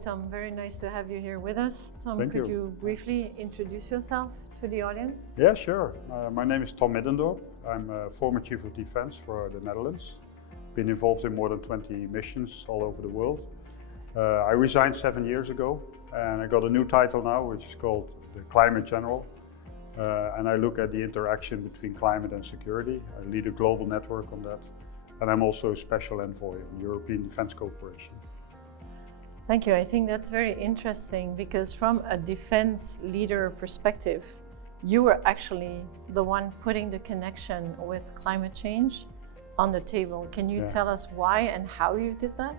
Tom, very nice to have you here with us. Tom, Thank could you. you briefly introduce yourself to the audience? Yeah, sure. My name is Tom Middendorp. I'm a former Chief of Defense for the Netherlands. Been involved in more than 20 missions all over the world. I resigned 7 years ago and I got a new title now, which is called the Climate General. And I look at the interaction between climate and security. I lead a global network on that. And I'm also a special envoy in the European Defence Cooperation. Thank you. I think that's very interesting because from a defense leader perspective, you were actually the one putting the connection with climate change on the table. Can you tell us why and how you did that?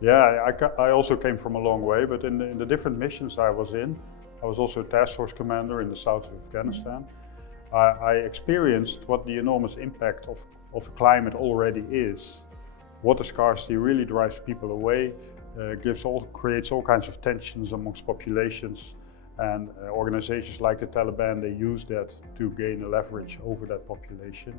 Yeah, I also came from a long way, but in the different missions I was in, I was also a task force commander in the south of Afghanistan. I experienced what the enormous impact of climate already is. Water scarcity really drives people away, creates all kinds of tensions amongst populations, and organizations like the Taliban, they use that to gain a leverage over that population.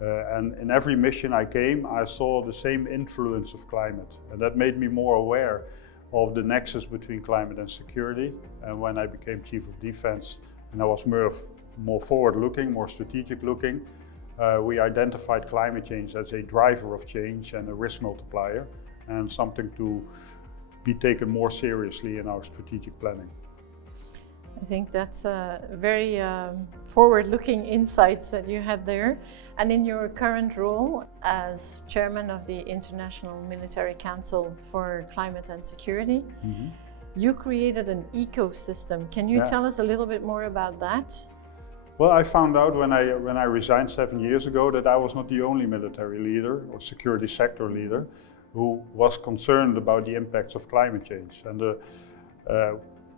And in every mission I came, I saw the same influence of climate, and that made me more aware of the nexus between climate and security. And when I became Chief of Defense, and I was more forward-looking, more strategic-looking, we identified climate change as a driver of change and a risk multiplier, and something to be taken more seriously in our strategic planning. I think that's a very forward-looking insights that you had there. And in your current role as chairman of the International Military Council for Climate and Security, you created an ecosystem. Can you tell us a little bit more about that? Well, I found out when I resigned 7 years ago that I was not the only military leader or security sector leader who was concerned about the impacts of climate change. And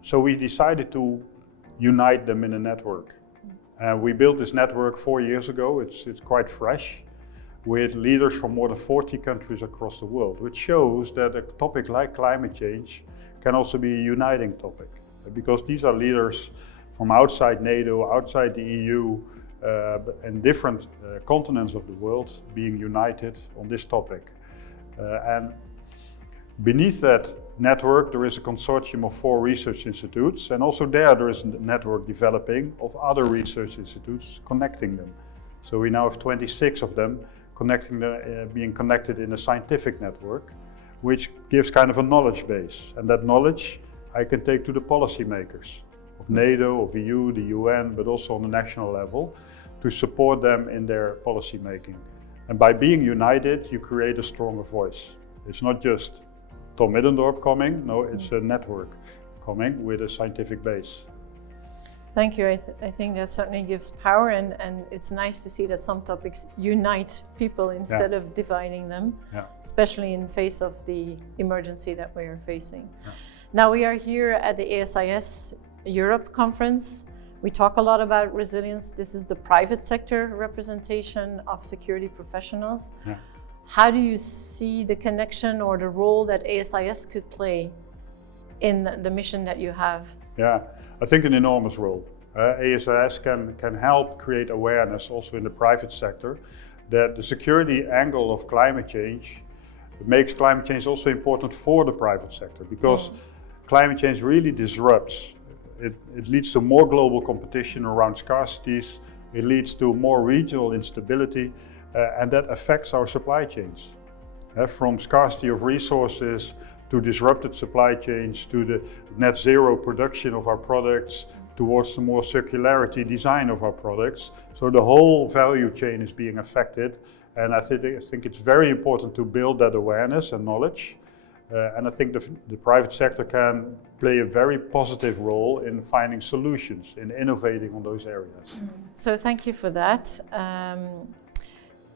so we decided to unite them in a network. And we built this network 4 years ago. It's quite fresh, with leaders from more than 40 countries across the world, which shows that a topic like climate change can also be a uniting topic. Because these are leaders from outside NATO, outside the EU, and different continents of the world being united on this topic. And beneath that network, there is a consortium of 4 research institutes, and also there is a network developing of other research institutes connecting them. So we now have 26 of them being connected in a scientific network, which gives kind of a knowledge base. And that knowledge I can take to the policymakers of NATO, of EU, the UN, but also on the national level to support them in their policy making. And by being united, you create a stronger voice. It's not just Tom Middendorp coming, no, it's a network coming with a scientific base. Thank you. I think that certainly gives power, and it's nice to see that some topics unite people instead of dividing them, especially in face of the emergency that we are facing. Now we are here at the ASIS Europe conference. We talk a lot about resilience. This is the private sector representation of security professionals. How do you see the connection or the role that ASIS could play in the mission that you have? Yeah, I think an enormous role. ASIS can help create awareness also in the private sector that the security angle of climate change makes climate change also important for the private sector, because climate change really disrupts. It leads to more global competition around scarcities, it leads to more regional instability, and that affects our supply chains. From scarcity of resources to disrupted supply chains to the net zero production of our products towards the more circularity design of our products. So the whole value chain is being affected, and I think it's very important to build that awareness and knowledge. And I think the private sector can play a very positive role in finding solutions, in innovating on those areas. So thank you for that.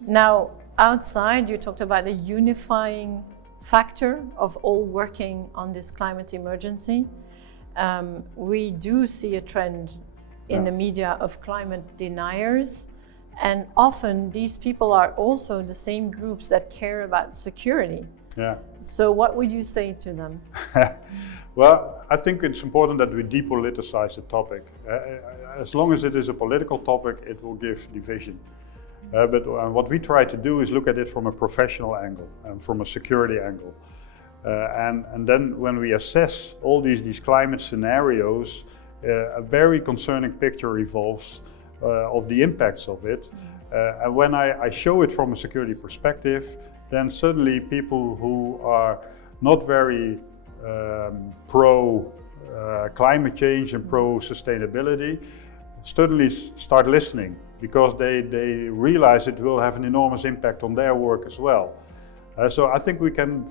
Now, outside, you talked about the unifying factor of all working on this climate emergency. We do see a trend in the media of climate deniers, and often these people are also the same groups that care about security. So what would you say to them? Well, I think it's important that we depoliticize the topic. As long as it is a political topic, it will give division. But what we try to do is look at it from a professional angle and from a security angle. And then when we assess all these climate scenarios, a very concerning picture evolves of the impacts of it. And when I show it from a security perspective, then suddenly people who are not very pro climate change and pro sustainability suddenly start listening, because they realize it will have an enormous impact on their work as well. So I think we can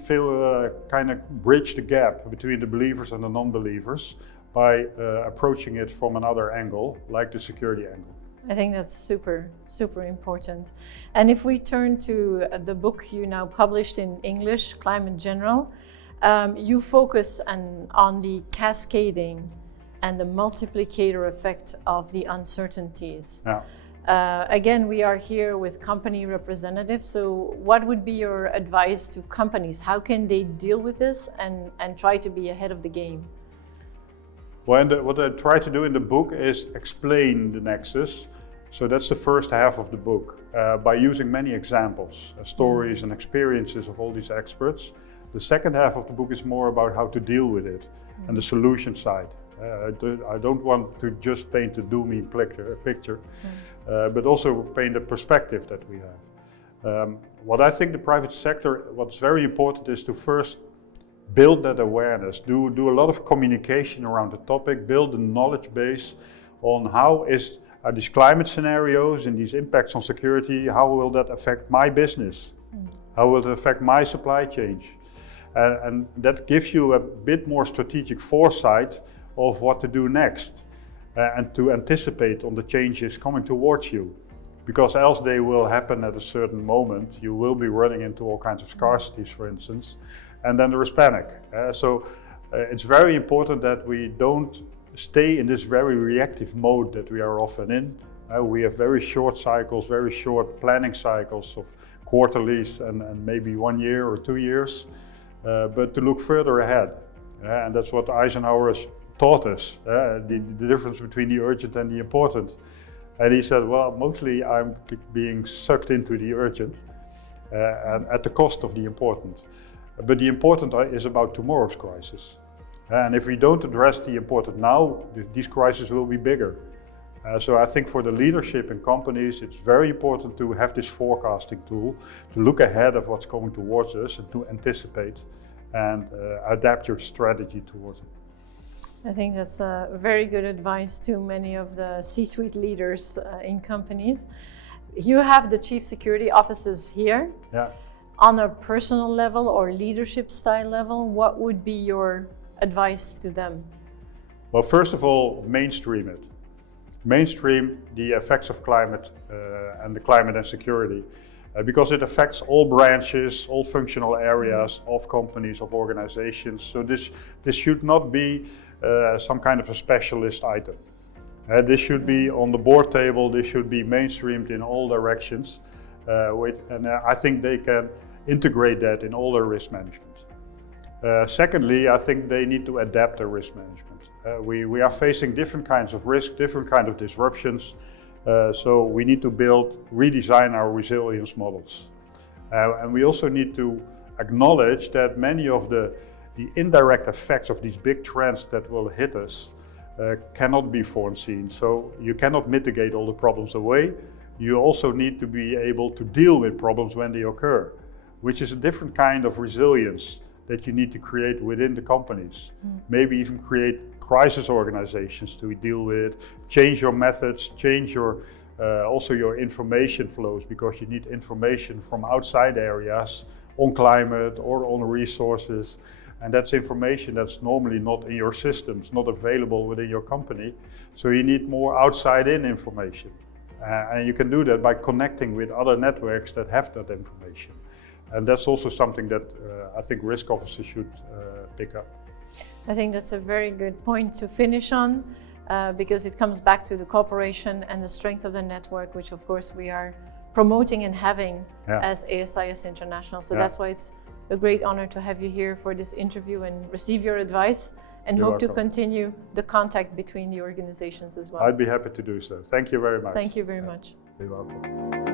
kind of bridge the gap between the believers and the non-believers by approaching it from another angle, like the security angle. I think that's super, super important. And if we turn to the book you now published in English, Climate General, you focus on the cascading and the multiplicator effect of the uncertainties. Yeah. Again, we are here with company representatives. So what would be your advice to companies? How can they deal with this and try to be ahead of the game? Well, what I try to do in the book is explain the nexus. So that's the first half of the book, by using many examples, stories and experiences of all these experts. The second half of the book is more about how to deal with it and the solution side. I don't want to just paint a doomy picture, but also paint a perspective that we have. What I think the private sector, what's very important is to first build that awareness, do a lot of communication around the topic, build a knowledge base on how are these climate scenarios and these impacts on security, how will that affect my business? How will it affect my supply chain? And that gives you a bit more strategic foresight of what to do next, and to anticipate on the changes coming towards you, because else they will happen at a certain moment. You will be running into all kinds of scarcities, for instance, and then there is panic. So it's very important that we don't stay in this very reactive mode that we are often in. We have very short cycles, very short planning cycles of quarterlies and maybe 1 year or 2 years, but to look further ahead. And that's what Eisenhower has taught us, the difference between the urgent and the important. And he said, well, mostly I'm being sucked into the urgent and at the cost of the important. But the important is about tomorrow's crisis. And if we don't address the important now, these crises will be bigger. So I think for the leadership in companies, it's very important to have this forecasting tool, to look ahead of what's coming towards us and to anticipate and adapt your strategy towards it. I think that's very good advice to many of the C-suite leaders in companies. You have the chief security officers here. Yeah. On a personal level or leadership style level, what would be your advice to them? Well, first of all, mainstream it. Mainstream the effects of climate and the climate and security, because it affects all branches, all functional areas of companies, of organizations. So this should not be some kind of a specialist item. This should be on the board table, this should be mainstreamed in all directions. And I think they can integrate that in all their risk management. Secondly, I think they need to adapt their risk management. We are facing different kinds of risk, different kinds of disruptions. So we need to redesign our resilience models. And we also need to acknowledge that many of the indirect effects of these big trends that will hit us cannot be foreseen. So you cannot mitigate all the problems away. You also need to be able to deal with problems when they occur, which is a different kind of resilience that you need to create within the companies. Maybe even create crisis organizations to deal with, change your methods, change your also your information flows, because you need information from outside areas on climate or on resources. And that's information that's normally not in your systems, not available within your company. So you need more outside-in information. And you can do that by connecting with other networks that have that information. And that's also something that I think risk officers should pick up. I think that's a very good point to finish on, because it comes back to the cooperation and the strength of the network, which of course we are promoting and having as ASIS International. So that's why it's a great honor to have you here for this interview and receive your advice, and hope to continue the contact between the organizations as well. I'd be happy to do so. Thank you very much. Thank you very much. You're welcome.